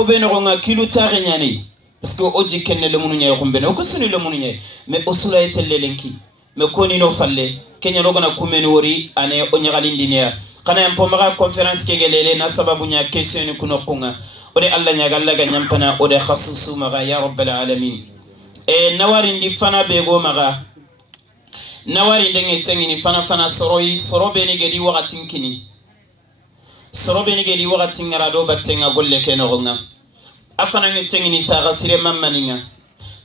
bene ronga kilu tare nyani parce que oji kenne le munu nyay xumbene o ko sunu le munu nyay mais o sula etelle lenki mais koni no falle kenya no gana kumeni wori ane o nyagali ndinia kana en pomara conférence kegelele na sababu nya question kuno kunga ode alla nyaga alla ga nyampana ode khasusu maga ya rabbal alamin nawari ndi fana bego maga nawari ndenge tengini fana sorobe ni gedi wakatin kini sorobe ni gedi wakatin ngarado battenga golle kenogonga afana ni tengini saga sire mammaninga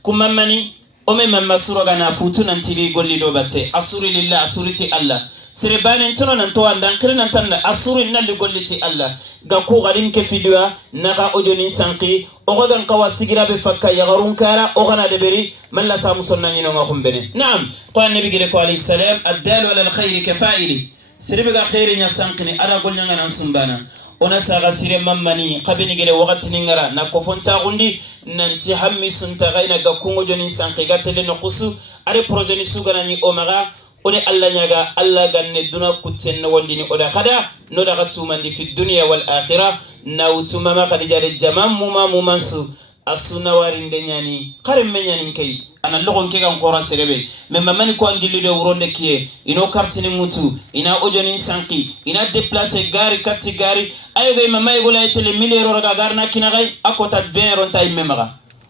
kumammani ome mamma suroga na futu nantiri golli do batte asuri lillah asuriti allah sire bani ntono nanto andan kire nantanna asuri nalli golliti allah ga ku garin ke fidwa naga ojoni sanki ogodan kawa sigira be fakka yagarun kara ogana deberi malla sa musonna nyino ngakumbene naam ko annabi gire ko alayhi salam ad-dalu ala al-khair kafa'ili sire be ga khairi nya sankini ara golnya ngana sumbana ona saga sire mammani qabini gele wakati ningara na kofonta gundi nanti hammi sunta gaina ga kungo joni sanki gatele no kusu are projet ni sugana ni omaga ode alla nyaga alla ganne duna kutten wondini oda khada no daga tumandi fi dunya wal akhirah na utuma ma khadija jamam mumansu asuna warinde nyani kare menyani kay ana logon ke gan qora serebe mais mamani ko angili de wuronde kiye ino kartini mutu ina ojoni sanki ina déplacer gari katti gari ayo be mamay gola etele milero raga garna kinagay akota 20 ronta imemaga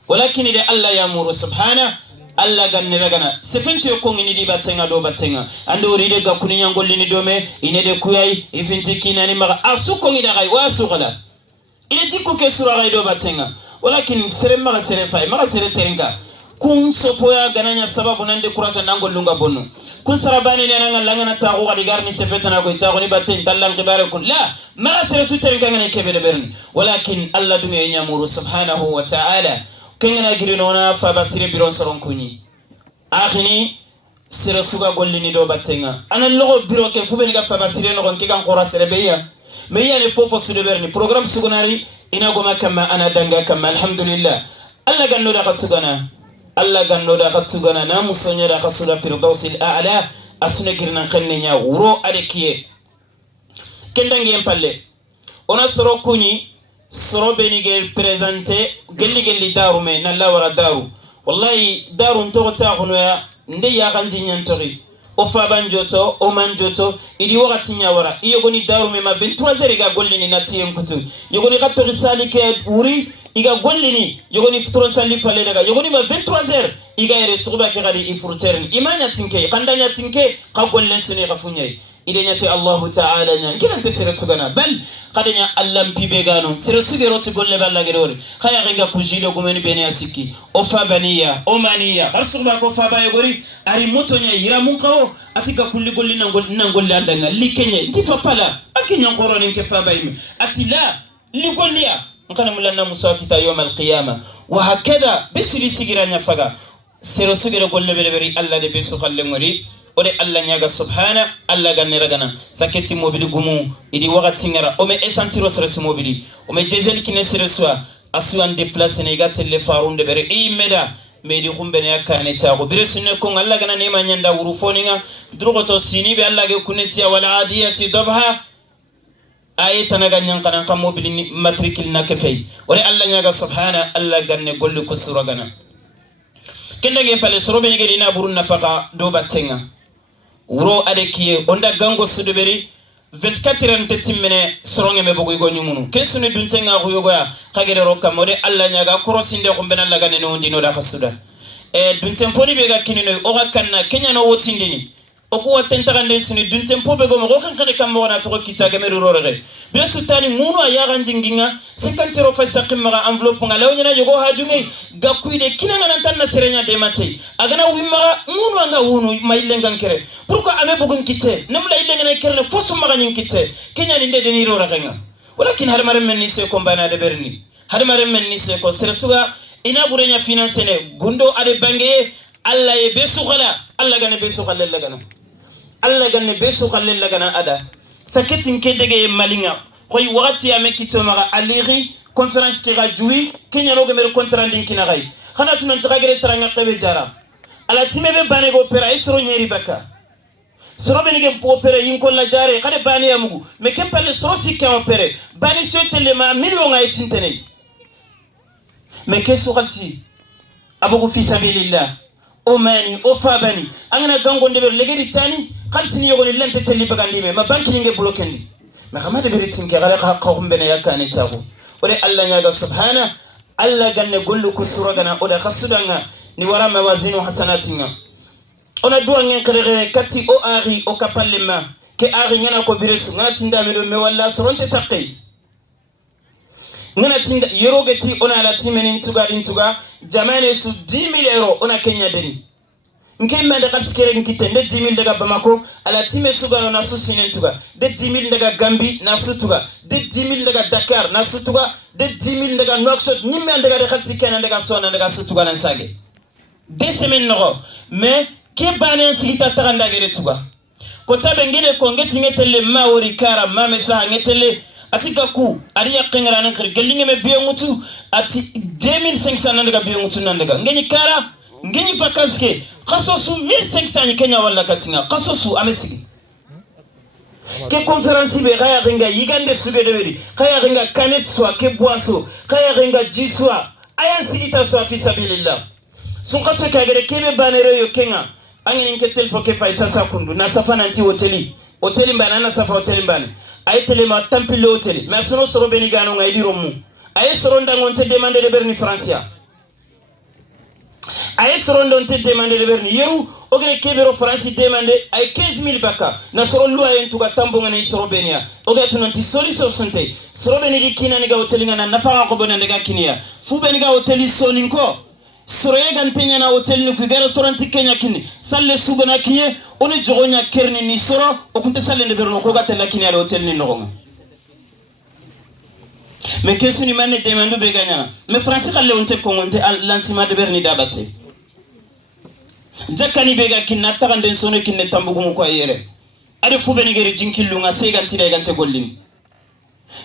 walakin de alla yamuru subhana alla ganne ragana sefinci ko ngini di batenga do batenga ando ride ga kuninya ngollini dome ine de kuyai ifinti kinani maga asuko ngida gay wasugala ine jikko ke sura gay do batenga walakin sere maga sere fay maga sere tenga kun sofoya gananya sababu nande kurasa nango lunga bonu kun sarabani ne nanga langana ta ko gadi garni sefetana ko ta ko ni batten tallan kibare kun la maga sere su tenga ngane kebe berni walakin alla dunga nyamuru subhanahu wa ta'ala kengana girinona fa basire biron soron kunyi akhini sira suga gollini do batenga anan logo biro ke fubeni ga fa basire no gonke kan qora sere beya meya ne fofo su de berni programme sugunari ina goma kama ana danga kama alhamdulillah alla ganno da katugana alla ganno da katugana na musonya da kasuda firdausil a'la asune girnan khanne nya wuro adekiye kendangi empalle ona soro kunyi soro benige présenter gelli daru me nalla wara daru wallahi daru nto ta hono ya nde ya ganji nyantori o fa banjoto o manjoto idi wakati nya wara iyo goni daru me ma 23h ga gollini natien kutu yogoni katto risali ke uri iga gollini yogoni futron sali fale daga yogoni ma 23h iga ere suba ke gadi ifurteren imanya tinke kandanya tinke ka gollen sune ka funyai ide nyate Allah ta'ala nya ngirante sere tugana bal kadanya allam pibe gano sere sugero to golle balla gedore khaya ga kujilo gumeni bene asiki o fabaniya o maniya arsuba ko fabaye gori ari motonya yira mun qawo atika kulli golli nangolle andanga likenye ndi papala akinya qoroni ke fabaye ati la li golliya nkana mulanna musakita yawm alqiyama wa hakada bisri sigiranya faga sere sugero golle bere alla de besu khalle ngori ode alla nyaga subhana alla ganne ragana saketi mobili gumu idi wakati ngara o me essence ro sere mobili o me jezel kine sere soa asuan déplacer ne ga tele farunde bere imeda medi khumbene yakane tago bire sunne ko alla gana ne ma nyanda wuru foninga drogo to sini be alla ge kunetia wala adiyati dabha ayetana ganyan kanan kam mobili matricule na kefey ode alla nyaga subhana alla ganne gollu ko suragana kende ge pale sorobe ge dina burun nafaka do batenga wuro adekiye onda gango suduberi 24 ante timmene soronge me bogo go nyumunu kesune duntenga ko yogoya kagere rokka mode alla nyaga korosinde ko benal laga ne no ndino da khasuda dunten poni be ga kinino o ga kanna kenya no wotindini o ko watten tagande sunu dunten po be go mo kan kan kam mo na to kitage me rorore be sultani munu aya ganjinginga 50 ro fa sakim ma enveloppe ngala wona yogo ha jungi gakuide kinanga nan tan na serenya de matay agana wimma munu anga wunu mayle ngankere pourquoi ame bugun kitte namla ile ngene kerne fosu maganyin kitte kenya ni ndede ni rora kenga walakin har mare men ni se ko bana de berni har mare men ni se ko sere suga ina burenya finance ne gundo ade bange alla e besu khala alla gane besu khala lagana alla gane besu khala lagana ada saketin ke dege malinga koy wakati ame kitto maga aliri conférence ki rajui kenya no gamer contrat din kinagai khana tunan tagagere saranga tabe jara ala timebe bane go pera isro nyeri baka soro benige opere yinko la jare kade bani yamugu me kempalle soro sikka opere bani sotele ma million ay tintene mais kesu khalsi abugo fi sabilillah o mani o fabani angana gango ndeber legedi tani khalsi ni yogoni lente telli bagandi me ma banki ni nge blokendi ma kama de beri tinke gare ka khombene yakane tago ore Allah nyaga subhana Allah ganne gollu ko suragana oda khasudanga ni wara mawazinu hasanatinga ona duwa ngen kare kati o ari o kapallema ke ari nyana ko biresu ngana tinda me do me walla soronte saqqi ngana tinda yerogeti ona la timeni tuga jamane su 10,000 euro ona Kenya deni ngemme de katskere ngite de 10,000 daga Bamako ala time suga na su sinen tuga de 10,000 daga Gambi na su tuga de 10,000 daga Dakar na su tuga de 10,000 daga Nouakchott nimme daga de katskere daga sona daga su tuga nan sage de semaine no mais ke bane sigita taganda gere tuga ko tabe ngene ko ngeti ngetele mawori kara mame sa ngetele atika ku ari yakengara nan kër gelinge me biyo mutu ati 2500 nan daga biyo mutu nan daga ngeni kara ngeni vacances ke khasosu 1500 ni Kenya wala katinga khasosu amesigi ke conférence be gaya ringa yigande sube de weri kaya ringa kanet so ke boaso kaya ringa jiswa ayan sigita so fi sabilillah sun khaso ka gere kebe banere yo kenga angeni nketel fo ke faisa sakundu na safana anti hoteli mbana na safa hoteli mbana ay tele ma tampile hoteli mais sono soro beni gano ngai di romu ay soro ndangon te demander de berni francia ay soro ndon te demander de berni yeru ogene kebero france demander ay 15,000 baka na soro lua en tuga tambo ngane soro benia oga tunanti solution sunte soro beni di kina ni ga hoteli ngana nafa ko bona daga kinia fu beni ga hoteli soninko soro yegan tenya na hoteli ni ku ga restaurant Kenya kini salle sugana kiye oni jogonya kerni ni soro okunte salle de berno ko gatela kini ala hotel ni nogonga me kesu ni manne demandu be ganyana me france kalle onte ko ngonte lancement de berni dabate jakani be ga kinna tagande sono kinne tambugo ko yere ade fu beni gere jinkilunga seganti de gante gollin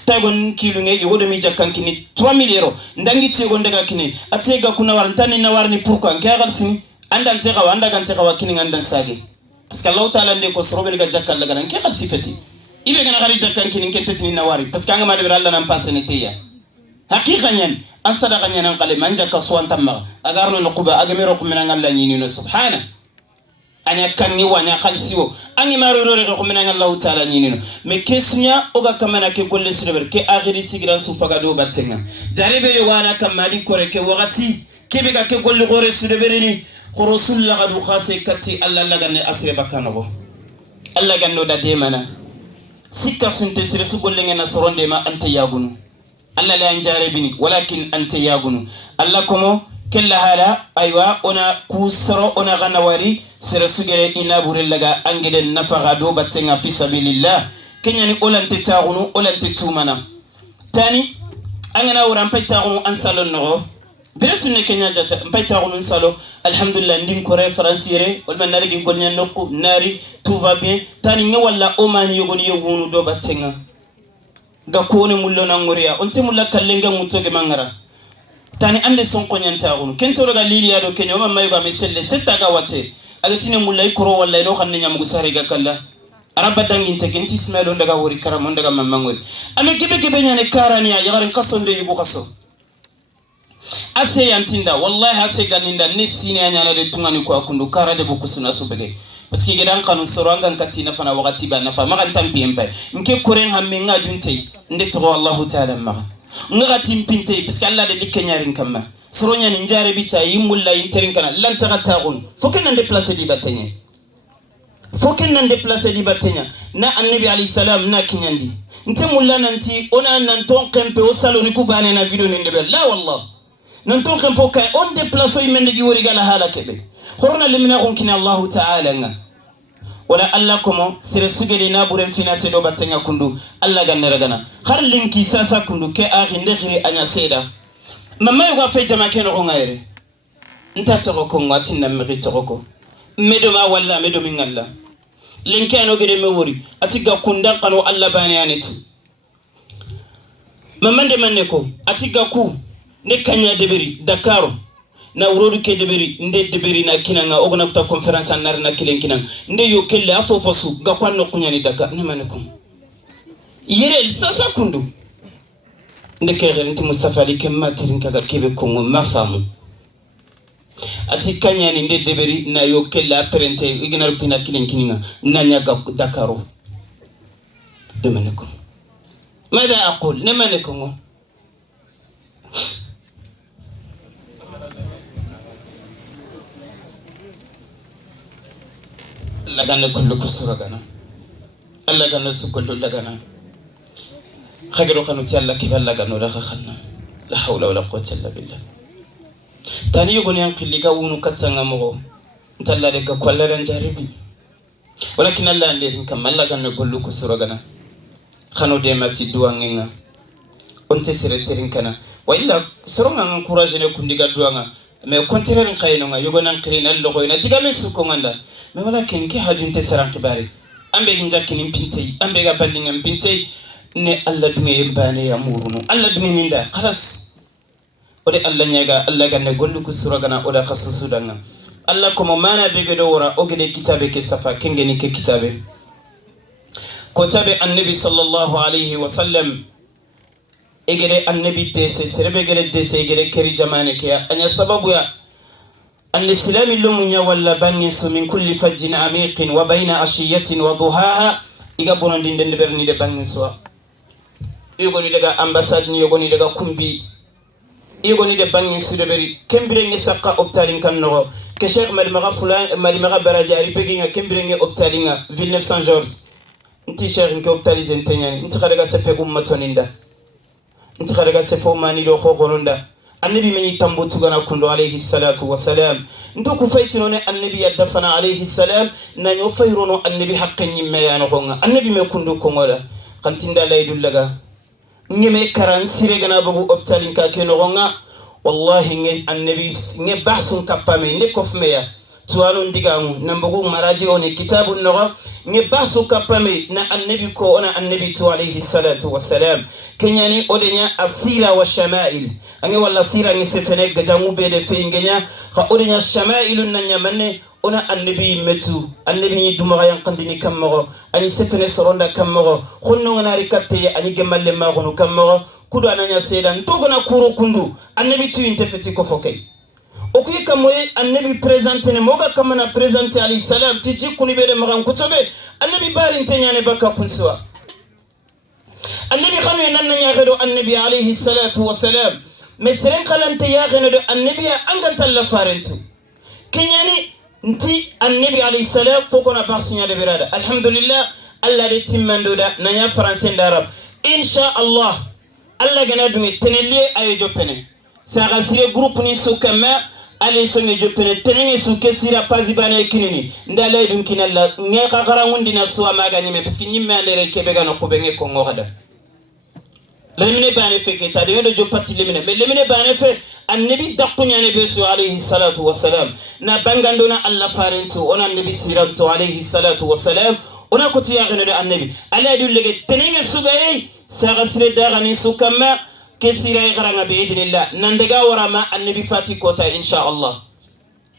tagon kilunge yogodo mi jakkan kini 3,000 euro ndangi tego ndaga kini atega kuna warantani na warni pourquoi ngal sini andan tega wanda kan tega wakini ngandan sage parce que Allah taala ndé ko sorobel ga jakkal daga nan ke xal sifati ibe gana xari jakkan kini ke tetni na wari parce que anga ma de Allah nan passe ne teya haqiqa nyen an sadaqa nyen an qale man jakka so antamma agarno no quba agamero ko minanga Allah nyini no subhana anya kanni wanya khalsiwo angi maro rore ko minanga Allah taala nyini no me kesunya oga kamana ke golle sirber ke akhiri sigran su faga do batenga jaribe yo wana kamali kore ke wagati kebe ga ke golle gore sirberini ko rasul la gadu khase katti Allah la ganne asre bakano Allah ganno da de mana sikka sunte sire su golle ngena soronde ma anta yagunu Allah la njare bini walakin anta yagunu Allah komo kella hala aywa ona kusro ona ganawari sire su gere ina burelaga angede nafaga do batenga fi sabilillah kenya ni olante taagunu olante tumana tani angana uran paytaagunu an salon no Beresunne Kenya jata mpaita ko salo alhamdulillah ndim ko référencier wala nari gi golnya nokku nari tout va bien tani nge wala o mani yogoni yogunu do batenga ga ko ne mullo na ngoriya on te mulla kallenga mutoge mangara tani ande son ko nyanta ko kento ga liliya do Kenya o mayo ga meselle setta ga wate aga tine mulla ikoro wala no xamne nyam gu sare ga kala araba dangin te genti smelo daga wori karam daga mamangori ame gebe nyane karani ya yaran kasonde yugo kaso ase yantinda wallahi ase ganinda nesine anyana de tungani ko akundu kara de bokusuna subege parce que gedan kanu soranga katina fana wakati ba nafa magan tampi embe nke koren hamme nga junte nde to Allah taala ma nga timpinte parce que Allah de dikkenyarin kamma soronya ni njare bita yimulla interin kana lan tagatagun foken nan déplacer di batenya foken nan déplacer di batenya na annabi alayhi salam na kinyandi nte mulla nanti ona nan ton kempe o saloni ku bane na video ni ndebe la wallah non ton kempo kay on déplace y mende gi wori gala hala kebe horna limina kon kini Allah ta'ala nga wala Allah komo sire sugeli na buren finance do batenga kundu Allah ganne gana har linki sasa kundu ke akhi ndkhiri anya seda mamma yuga fe jama ke no ngayre nta to ko ngati na mi to ko medo ma walla medo min Allah linki ano gede me wori atiga kunda kanu Allah bani aneti mamma de manne ko atiga ku ne kanya deberi Dakar na urodu ke deberi nde deberi na kinanga ogona kuta conference anar na kilen kinanga nde yo kelle afo fasu ga kwanno kunyani Dakar ne manekum yere sasa kundu ndeke renti Mustafa li kemma tirin kaga kebe kongo mafamu ati kanyani nde deberi na yo kella prente igina rutina kilin kininga nanya Dakaro demeneko ماذا أقول نمنكم لغانا كل كسر غانا الله غانا سكول لغانا خيرو خنو تيالا كيف لغانا ولا خنا لا حول ولا قوة إلا بالله تاني يقول ينقل لك ونو كتانا مغو نتالا لك كوالا رنجاربي ولكن الله ندير كمال لغانا كل كسر غانا خانو ديماتي دوانغا onte sere terin kana wa illa soronga encourager ne kundiga duanga me kontinere khayno nga yogo nan khirina logo ina diga me suko nganda me wala kenki hajunte saran kibari ambe ginja kinin pintei ambe ga ballinga pintei ne alla dunge yembane ya murunu alla dunge minda khalas ode alla nyaga alla ganne gollu ku suragana oda khasusu danga alla ko mo mana bege do wora ogede kitabe ke safa kengeni ke kitabe ko tabe annabi sallallahu alayhi wa sallam egere annabi dese serebe gere dese egere keri jamane ke anya sababu ya an islami lumunya walla bangi su min kulli fajjin amiqin wa bayna ashiyatin wa duhaha iga bonondi ndende berni de bangi so igoni daga ambassade ni igoni daga kumbi igoni de bangi su de beri kembire ngi sakka optalin kan no ke cheikh malimaga fulan malimaga baraja ari peginga kembire ngi optalinga Villeneuve Saint Georges nti cheikh ngi optalizen tenyani nti khadaga sefe ummatoninda nti khadaga sefo mani do khogononda annabi meni tambutu gana kundo alayhi salatu wassalam ndo ku faytino ne annabi yadfana alayhi salam na nyo fayrono annabi haqqen nyimme yana gonga annabi me kundo ko ngoda kantinda laydul laga ngeme karan sire gana bugu optalin ka keno gonga wallahi nge annabi nge bahsun kapame nde kofmeya tuwalo ndigamu nambugu maraji one kitabun no nge bahsu kapame na annabi ko ona annabi tu alayhi salatu wassalam kenyani odenya asira wa shama'il ange wala sira ngi sefene gajangu bede fengenya ka odenya shama'ilun nanya manne ona annabi metu annabi ni duma yan qandini kammo ani sefene soronda kammo khonno ngari katte ani gemalle ma gono kammo kudo ananya sedan togona kuro kundu annabi tu intefeti ko fokay okuyi kamoye annabi presente ne moga kamana presente alayhi salam tiji kuni bede magan kutobe annabi bari tenyane baka kunsuwa النبي خلوا يننا ياخذوا النبي عليه الصلاة والسلام مسرين خلنت ياخذوا النبي أنقلت اللفارنتو كنياني نتي النبي عليه السلام فوقنا باسنيا دبرادة الحمد لله الله يتمن دودا نيا فرنسين دارب إن شاء الله الله جنادمي تنلي أي جوبني سأغسل جروب نيسو كما على سنة جوبني تنين سوكي سيرا بازيبانا يكيني ندالا يدمكين الله نيكا غراون دينا سوا ماغاني مبسي نيمة ليري كيبغا نقوبيني كونغو غدا lemine bane fe ke tade yodo jopati lemine bane fe annabi daqunya nabi su alayhi salatu wassalam na bangando na alla farentu ona nabi siratu alayhi salatu wassalam ona ko tiya gane da annabi ala dullege tenenge sugaye saga sire daga ni sukama ke sira garanga bi idnillah nandega warama annabi fati kota insha Allah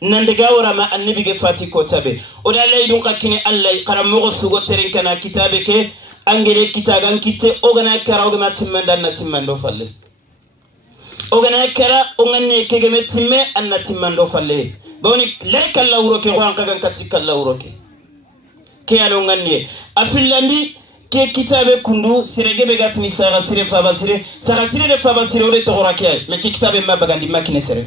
nandega warama annabi ge fati kota be oda laydun kakini alla qaramo sugo terin kana kitabe ke angere kitagan kite ogana kara ogama timmanda na timmando falle ogana kara onganne kegeme timme anna timmando falle boni leka lawro ke wan kagan katika lawro ke alo nganne afillandi ke kitabe kundu siregebe gatni sara sire de faba sire ore togora ke me ke kitabe mabagandi makine sere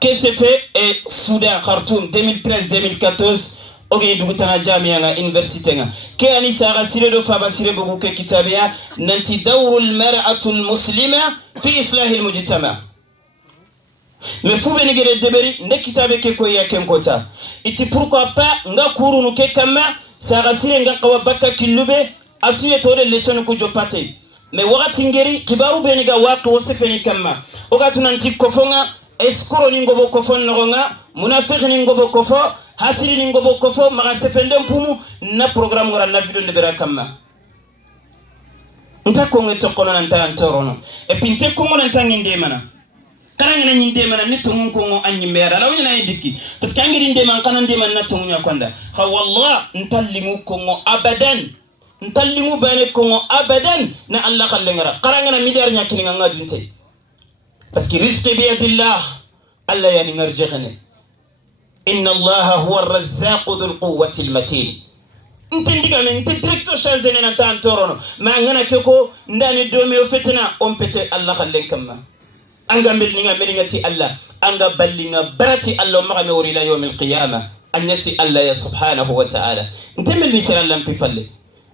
que s'est fait Soudan Khartoum 2013-2014 oge dugutana jamia nga université nga ke ani sara sire do faba sire bugu ke kitabia nanti dawrul mar'atul muslima fi islahil mujtama me fube ni gere deberi nde kitabe ke ko ya ken kota iti pourquoi pas nga kurunu ke kama sara sire nga qawa bakka kilube asuye to de leson ko jopate me wakati ngeri kibaru be ni ga waqtu wasefeni kama oga tunanti kofonga eskoro ni ngobo kofon nga munafiq ni ngobo kofo hasiri ni ngobo kofo maga sefende mpumu na programme ngora na video ndebera kama nta ko ngete kono nanta antorono e pinte ko ngona ntangi ndemana kana ngena ndemana ni to mun ko ngo anyi mera la wona yidiki parce que angiri ndemana kana ndemana na to nya konda ha wallah ntallimu ko ngo abadan ntallimu bane kongo abadan na Allah khallengara qaranga na milliard nyakini nga dunte parce que rizqi bi yadillah Allah yani ngarjehane inna Allah huwa ar-razzaq dhul quwwati al-matin ntendiga men direction changer na tan torono ma ngana keko ndani domi o fetena on pete Allah khallen kamma anga melinga melingati Allah anga ballinga barati Allah ma me wori la yawm al-qiyamah anyati Allah ya subhanahu wa ta'ala ntemel ni sallam pi falle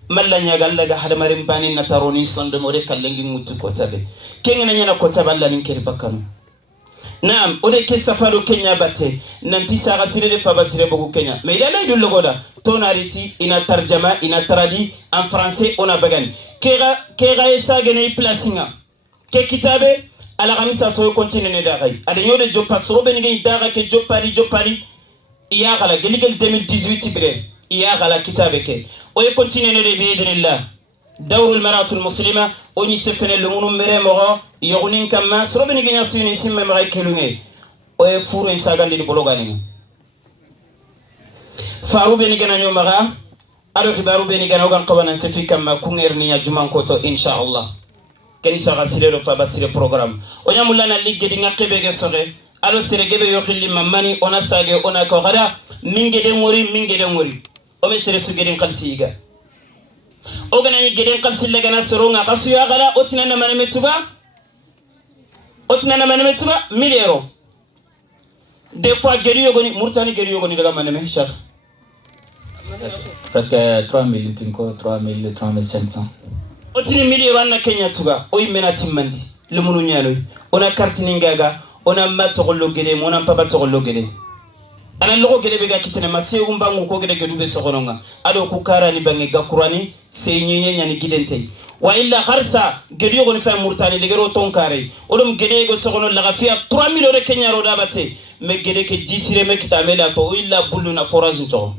malla nyagal daga hadamarim bani na taroni sondo mode kallengi mutu ko tabe kenga nyana ko tabe Allah nin keri bakanu naam ode ke safaro kenya batte nanti saga sire fa basire boku kenya mais ila lay dullo goda to nariti ina tarjama ina tradi en français ona bagan kega esa gene placinga ke kitabe ala kamisa so continue ne dagai ade yode joppa so be ngi daga ke joppari iya gala geligel 2018 bre iya gala kitabe ke o e continue ne de biidnillah dawrul maratul muslima oni sefene lungu mere mo yogunin kamma so be ngi nyasuni simme ma kelunge o e furu en sagande di bologani faru be ni gana nyomaga ado khibaru be ni gana ogan qawana sefi kamma kungerni ya juman ko to inshallah keni saga sire fa basire programme o nyamulana ligge di ngakebe ge sore alo sire gebe yo khilli mamani ona sage ona ko gada mingede ngori o me sire sugedin qalsiga o gana ni geden qalsi le gana soronga qasu ya gala o tinana mane metuba 1000 euros des fois geri yogoni murtani geri yogoni daga mane me cher presque 3000 tinko 3500 o tini 1000 euros na Kenya tuga o yimena timmandi le munu nyaloy ona kartini ngaga ona matogollo gede mona papa togollo gede ana logo gede be ga kitene masse umbangu ko gede gedu be sogononga ado ku karani bangi gakurani sey nyenye nyani gidente wa illa harsa gede yogoni fa murtani le gero ton kare odum gede go sogono la gafia 3000 euros Kenya ro dabate me gede ke jisire me kitamela to illa buluna forage to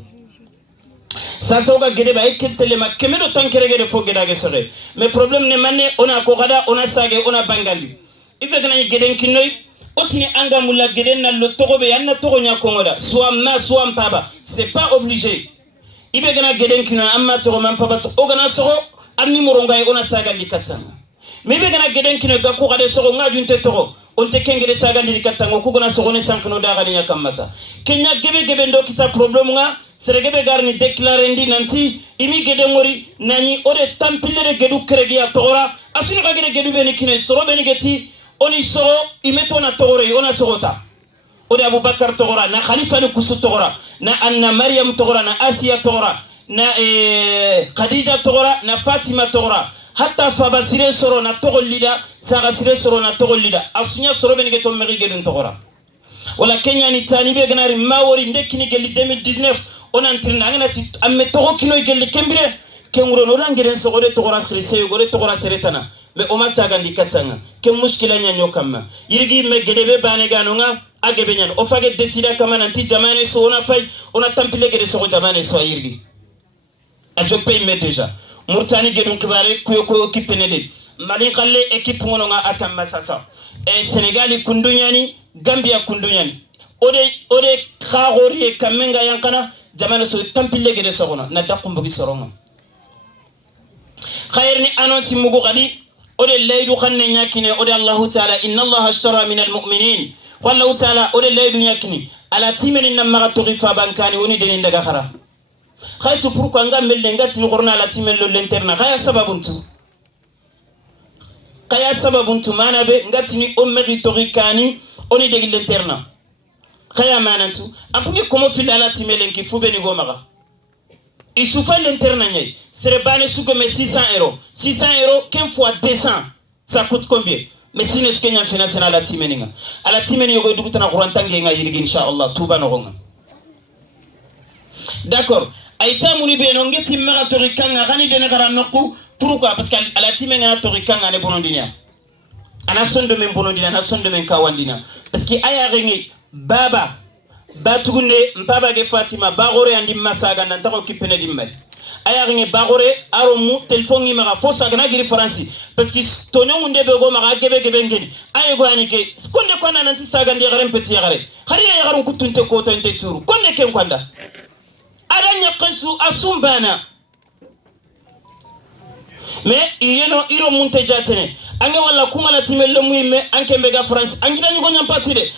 sansoga gede ba ekitele ma kemedo tankere gede fo gede sore mais problème ne manne ona ko gada ona sage ona bangali ife gana gede kinoy otini anga mulla gede na lo togo be yanna togo nya kongoda soit paba c'est pas obligé ibe gana gede kinoy amma togo man paba to ogana sogo amni moronga ona saga likatanga mais ibe gana gede kinoy ga ko gade sogo ngajunte togo onte kengede saga likatanga ko gona sogo ne sankno daga nya kamata kenya gebe ndo kita problème nga sergebe garni déclarer ndi nanti imi gede ngori nani ode tampilere gedu kregia tora asuni ka gede gedu beni kine soro beni geti oni soro imeto na tore ona sorota ode Abubakar tora na Khalifa ni kusu tora na Anna Maryam tora na Asiya tora na Khadija tora na Fatima tora hatta sabasire soro na togolida sagasire soro na togolida asunya soro beni geto meri gedu tora wala Kenya ni tanibe ganari mawori ndekini geli 2019 onan tirna ngana ti amme togo kino gelle kembire kenguro no rangeren so gore to gora khrise gore to gora seretana me o ma saga ndikatanga ke mushkila nyanyo kama yirgi me gedebe bane ganonga agebe nyan o fage desida kama nanti jamane so ona fay ona tampile gede so jamane so yirgi a je paye me déjà murtani gedum kibare ko kipenede malin khalle équipe ngono nga akam sasa e Senegal kundunyani Gambia kundunyani ode khagori kamenga yankana jamana so tampille gede sogona na dakumbugi soronga khairni annonce mugo qadi ode laydu khanne nyakine ode Allah ta'ala inna Allah ashtara min almu'minin wallahu ta'ala ode laydu nyakini ala timeni namma to rifa bankani woni deni daga khara khaytu pourquoi ngamelle ngati gorna ala timel lo l'interna khaya sababuntu manabe ngati ni o méritorikani oni degi l'interna khaya manantu apunge komo fil ala timelen ki fube ni gomaga isufa l'interna nyai serebane suko me 600 euros quel fois 200 ça coûte combien mais si ne skenya finance na ala timeninga ala timeni yogo dugutana qurantange nga yirgi inshallah tuba no gonga d'accord aita muni be no ngeti maratori kanga gani dene gara nokku pourquoi parce que ala timenga na tori kanga ne bonondina ana sonde men bonondina na sonde men kawandina parce que aya rengi baba batugunde mpaba ge Fatima bagore andi masaga nantako kipene dimbay aya rengi bagore aromu telephone ngi maga fosa gana giri France parce que tonyo munde be go maga gebe ngeni ay go anike skonde kwana nanti saga ndi garen peti yagare khadira yagaron kutunte ko to ente turu konde ken kwanda adanya qansu asumbana mais yeno iro munte jatene anga wala kuma la timel le muimme anke mbega France angila ni go nyampatire